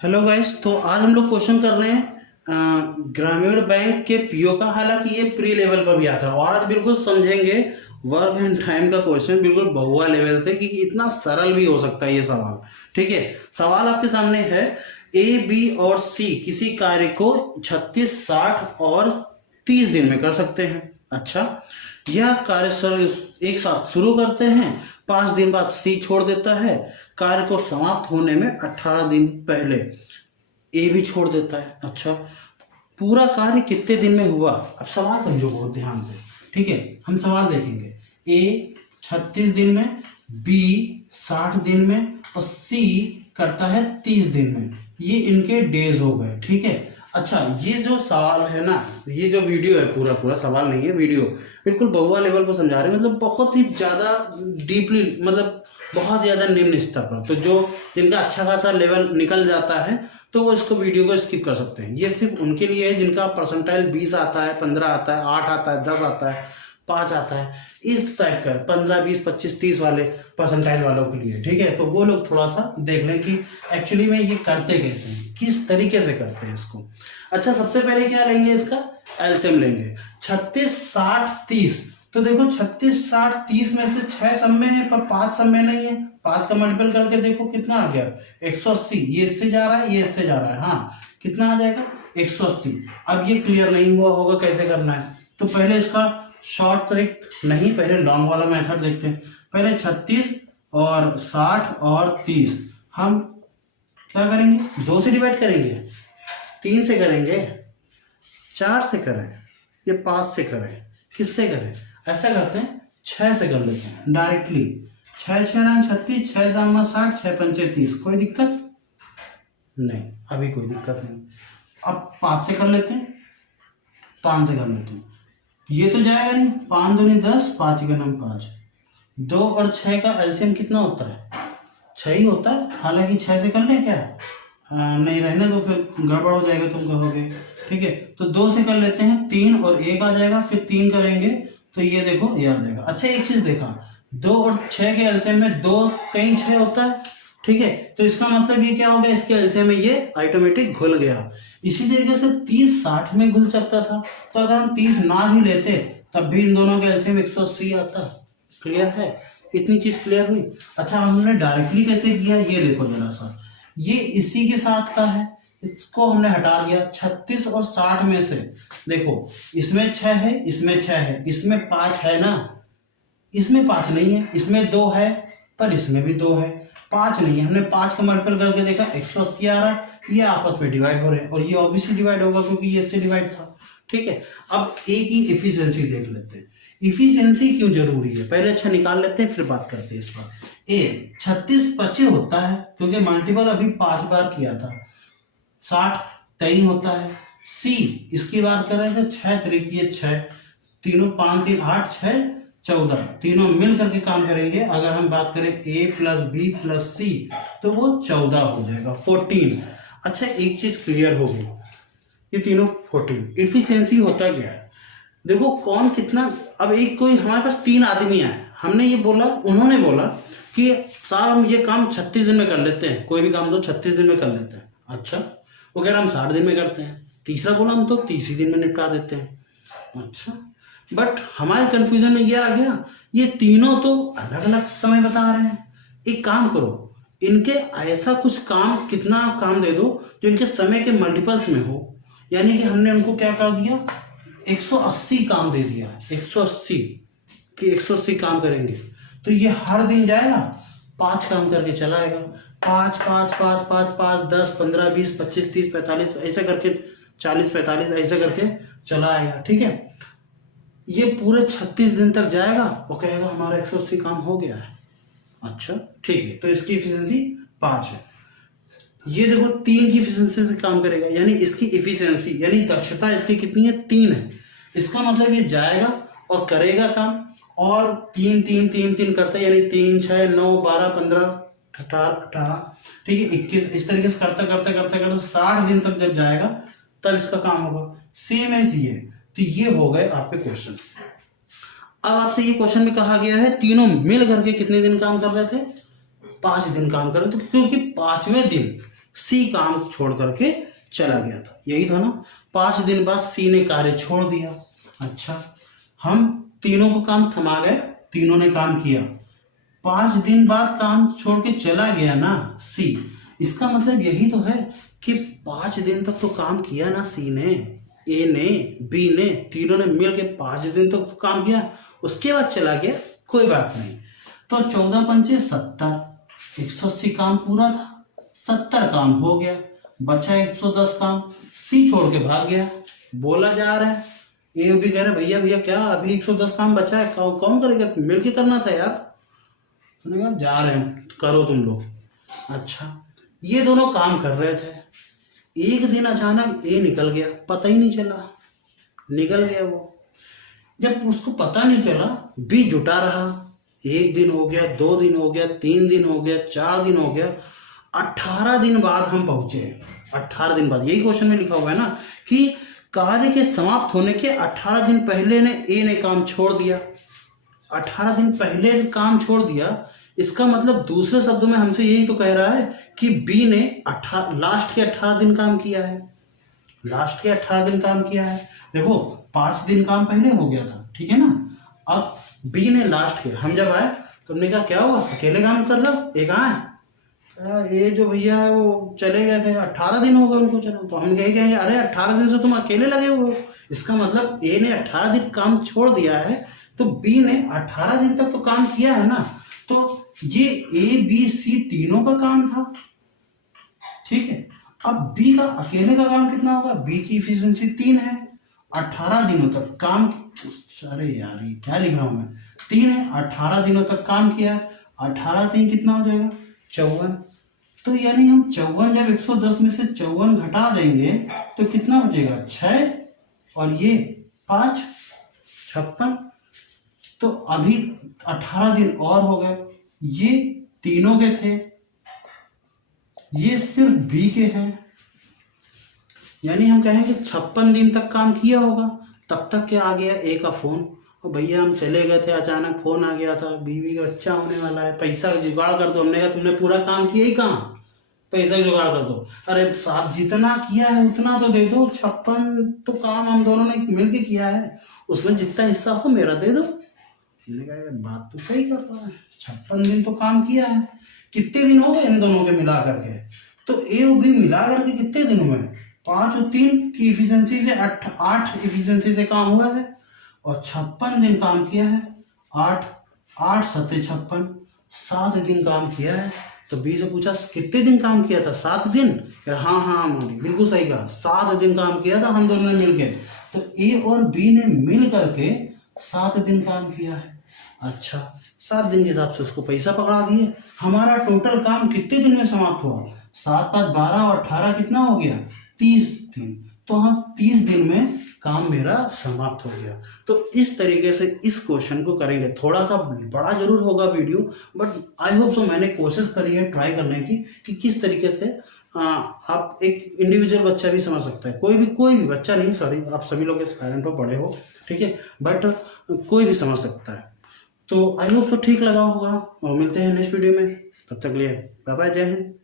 Hello guys, तो आज हम लोग क्वेश्चन कर रहे हैं ग्रामीण बैंक के पीओ का। हालांकि ये प्री लेवल पर भी आता है और आज बिल्कुल समझेंगे वर्क एंड टाइम का क्वेश्चन बिल्कुल बहुआ लेवल से कि इतना सरल भी हो सकता है ये सवाल। ठीक है, सवाल आपके सामने है। ए, बी और सी किसी कार्य को 36, 60 और 30 दिन में कर सकते हैं। अच्छा, यह कार्य एक साथ शुरू करते हैं, 5 दिन बाद सी छोड़ देता है, कार्य को समाप्त होने में 18 दिन पहले ए भी छोड़ देता है। अच्छा, पूरा कार्य कितने दिन में हुआ? अब सवाल समझो बहुत ध्यान से। ठीक है, हम सवाल देखेंगे। ए 36 दिन में, बी 60 दिन में और सी करता है 30 दिन में। ये इनके डेज हो गए। ठीक है, अच्छा, ये जो सवाल है ना, ये जो वीडियो है, पूरा पूरा सवाल नहीं है, वीडियो बिल्कुल बहुआ लेवल पर समझा रहे हैं। मतलब बहुत ही ज़्यादा डीपली, मतलब बहुत ज़्यादा निम्न स्तर पर। तो जो जिनका अच्छा खासा लेवल निकल जाता है तो वो इसको वीडियो को स्किप कर सकते हैं। ये सिर्फ उनके लिए है जिनका परसेंटाइल 20 आता है, 15 आता है, 8 आता है, 10 आता है, 5 आता है, इस टाइप का 15, 20, 25, 30 वाले परसेंटाइल वालों के लिए। ठीक है, तो वो लोग थोड़ा सा देख लें कि एक्चुअली में ये करते कैसे हैं, किस तरीके से करते हैं इसको। अच्छा, सबसे पहले क्या लेंगे, इसका एलसीएम लेंगे। 36, 60, 30। तो देखो 36, 60, 30 में से 6 सब में है पर 5 सब में नहीं है। 5 का मल्टीपल करके देखो कितना आ गया, 180। ये इससे जा रहा है, ये इससे जा रहा है। हाँ, कितना आ जाएगा, 180। अब ये क्लियर नहीं हुआ होगा कैसे करना है, तो पहले इसका शॉर्ट ट्रिक नहीं, पहले लॉन्ग वाला मेथड देखते हैं। पहले 36 और 60 और 30 हम क्या करेंगे, 2 से डिवाइड करेंगे, 3 से करेंगे, 4 से करें, ये 5 से करें, किससे करें? ऐसा करते हैं 6 से कर लेते हैं डायरेक्टली। 6 6 9 36, 6 दाम 60, 6 पंचे 30। कोई दिक्कत नहीं, अभी कोई दिक्कत नहीं। अब 5 से कर लेते हैं, 5 से कर लेते हैं, ये तो जाएगा नहीं। 5 दूनी 10, 5 का नाम 5। 2 और 6 का एलसीएम कितना होता है? 6 ही होता है। हालांकि 6 से कर लें क्या? नहीं, रहने दो, फिर गड़बड़ हो जाएगा, तुम कहोगे। ठीक है, तो 2 से कर लेते हैं, 3 और 1 आ जाएगा, फिर 3 करेंगे तो ये देखो ये आ जाएगा। अच्छा, एक चीज देखा, 2 और 6 के एलसीएम में 2 3 6 होता है। ठीक है, तो इसका मतलब ये क्या हो गया, इसके एलसीएम में ये ऑटोमेटिक घुल गया। इसी तरीके से 30 60 में घुल सकता था, तो अगर हम 30 ना भी लेते तब भी इन दोनों के एलसीएम 180 आता। क्लियर है, इतनी चीज क्लियर हुई। अच्छा, हमने डायरेक्टली कैसे किया, ये देखो जरा सा, ये इसी के साथ का है, इसको हमने हटा दिया। 36 और 60 में से देखो, इसमें 6 है, इसमें 6 है, इसमें 5 है ना, इसमें 5 नहीं है, इसमें 2 है पर इसमें भी 2 है, 5 नहीं है। हमने 5 का मल्टीपल करके देखा, 180 आ रहा है। ये आपस में डिवाइड हो रहे हैं और ये ऑब्वियसली डिवाइड होगा क्योंकि ये इससे डिवाइड था। ठीक है, अब ए की इफिशियंसी देख लेते हैं। इफिशियंसी क्यों जरूरी है, पहले अच्छा निकाल लेते हैं, फिर बात करते हैं इस पर। ए 36 25 होता है क्योंकि मल्टीपल अभी 5 बार किया था। 60 23 होता है। सी इसकी बात कर रहे थे, 6 त्रिक 6, तीनों 5 3 8 6 14, तीनों मिल करके काम करेंगे। अगर हम बात करें ए प्लस बी प्लस सी तो वो 14 हो जाएगा, 14। अच्छा, एक चीज क्लियर होगी, ये तीनों 14। इफिशियंसी होता क्या है, देखो कौन कितना। अब एक कोई हमारे पास 3 आदमी आए, हमने ये बोला, उन्होंने बोला कि साहब हम ये काम 36 दिन में कर लेते हैं, कोई भी काम तो 36 दिन में कर लेते हैं। अच्छा, वो कह रहा हम 60 दिन में करते हैं। तीसरा बोला हम तो 30 ही दिन में निपटा देते हैं। अच्छा, बट हमारे कंफ्यूजन में ये आ गया, ये तीनों तो अलग अलग समय बता रहे हैं। एक काम करो, इनके ऐसा कुछ काम, कितना काम दे दो जो इनके समय के मल्टीपल्स में हो। यानी कि हमने उनको क्या कर दिया, 180 काम दे दिया। 180 कि 180 काम करेंगे तो ये हर दिन जाएगा, 5 काम करके चला आएगा। 5 5 5 5 5 10 15 20 25 30 45 ऐसे करके 40 45 ऐसे करके चला आएगा। ठीक है, ये पूरे 36 दिन तक जाएगा और कहेगा हमारा 180 काम हो गया है। अच्छा, ठीक है, तो इसकी इफिशियंसी 5 है। ये देखो 3 की इफिशियंसी से काम करेगा, यानी इसकी इफिशियंसी यानी दक्षता इसकी कितनी है, 3 है। इसका मतलब ये जाएगा और करेगा काम, और 3 3 3 3 करता है, यानी 3 6 9 12 15 18, ठीक है, 21। इस तरीके से करता करता करता करता 60 दिन तक जब जाएगा तब इसका काम होगा। सेम एज ये, तो ये हो गए आपके क्वेश्चन। अब आपसे ये क्वेश्चन में कहा गया है तीनों मिल करके कितने दिन काम कर रहे थे, 5 दिन काम कर रहे थे, क्योंकि 5वें दिन सी काम छोड़ करके चला गया था, यही था ना। 5 दिन बाद सी ने कार्य छोड़ दिया। अच्छा, हम तीनों को काम थमा गए, तीनों ने काम किया, 5 दिन बाद काम छोड़ के चला गया ना सी। इसका मतलब यही तो है कि 5 दिन तक तो काम किया ना सी ने, ए ने, बी ने, तीनों ने मिल के 5 दिन तक तो काम किया, उसके बाद चला गया, कोई बात नहीं। तो 14 पंचे 70, 180 काम पूरा था, 70 काम हो गया, बचा 110 काम, सी छोड़ के भाग गया। बोला जा रहा है, ए भी कह रहा है भैया भैया क्या अभी 110 काम बचा है, कौन करेगा, मिल के करना था यार। तो कहा जा रहे हैं, करो तुम लोग। अच्छा, ये दोनों काम कर रहे थे, एक दिन अचानक ए निकल गया, पता ही नहीं चला, निकल गया वो। जब उसको पता नहीं चला, बी जुटा रहा, 1 दिन हो गया, 2 दिन हो गया, 3 दिन हो गया, 4 दिन हो गया, 18 दिन बाद हम पहुंचे। 18 दिन बाद, यही क्वेश्चन में लिखा हुआ है ना कि कार्य के समाप्त होने के 18 दिन पहले ए ने काम छोड़ दिया। 18 दिन पहले काम छोड़ दिया, इसका मतलब दूसरे शब्दों में हमसे यही तो कह रहा है कि बी ने लास्ट के 18 दिन काम किया है, लास्ट के 18 दिन काम किया है। देखो 5 दिन काम पहले हो गया था, ठीक है ना। अब बी ने लास्ट के, हम जब आए तो हमने कहा क्या हुआ, अकेले काम कर रहे हो, एक आए ये जो भैया है वो चले गए थे, 18 दिन हो गए उनको चलो। तो हम यही कहेंगे अरे 18 दिन से तुम अकेले लगे हुए हो। इसका मतलब ए ने 18 दिन काम छोड़ दिया है, तो बी ने 18 दिन तक तो काम किया है ना। तो ये ए बी सी तीनों का काम था, ठीक है। अब बी का अकेले का काम कितना होगा, बी की इफिशिएंसी 3 है, 18 दिनों तक काम, अरे यार ये क्या लिख रहा हूं मैं, 3 है, 18 दिनों तक काम किया है, 18 3 कितना हो जाएगा 54। तो यानी हम 54 जब 110 में से 54 घटा देंगे तो कितना बचेगा 6 और ये 5, 56। तो अभी 18 दिन और हो गए, ये तीनों के थे, ये सिर्फ बी के हैं, यानी हम कहेंगे 56 दिन तक काम किया होगा। तब तक क्या आ गया, ए का फोन, और भैया हम चले गए थे, अचानक फोन आ गया था, बीवी का बच्चा होने वाला है, पैसा जुगाड़ कर दो। हमने कहा तुमने पूरा काम किया ही कहाँ, पैसा जुगाड़ कर दो। अरे साहब जितना किया है उतना तो दे दो, 56 तो काम हम दोनों ने मिलके किया है, उसमें जितना हिस्सा हो मेरा दे दो। हमने कहा बात तो सही कर रहा है, 56 दिन तो काम किया है, कितने दिन हो गए इन दोनों के मिला करके, तो ए और बी मिला करके कितने दिन हुए, 5 और 3 की इफिशिएंसी से 8 इफिशिएंसी से काम हुआ है, और 56 दिन काम किया है, 8 8 7 56, 7 दिन काम किया है। तो बी से पूछा कितने दिन काम किया था, 7 दिन, हाँ हाँ मालिक बिल्कुल सही कहा, 7 दिन काम किया था हम दोनों ने मिल के। तो ए और बी ने मिल करके 7 दिन काम किया है। अच्छा, 7 दिन के हिसाब से उसको पैसा पकड़ा दिए। हमारा टोटल काम कितने दिन में समाप्त हुआ, 7 5 12 और 18 कितना हो गया 30 दिन। तो हम 30 दिन में काम मेरा समाप्त हो गया। तो इस तरीके से इस क्वेश्चन को करेंगे। थोड़ा सा बड़ा जरूर होगा video, but I hope so मैंने कोशिश करी है ट्राई करने की कि किस तरीके से आप एक इंडिविजुअल बच्चा भी समझ सकता है, कोई भी बच्चा नहीं, सॉरी आप सभी लोग इस पेरेंट पर बड़े हो, ठीक है, बट कोई भी समझ सकता है। तो आई होप सो ठीक लगा होगा, और मिलते हैं नेक्स्ट वीडियो में, तब तक लिए बाय बाय, जय हिंद।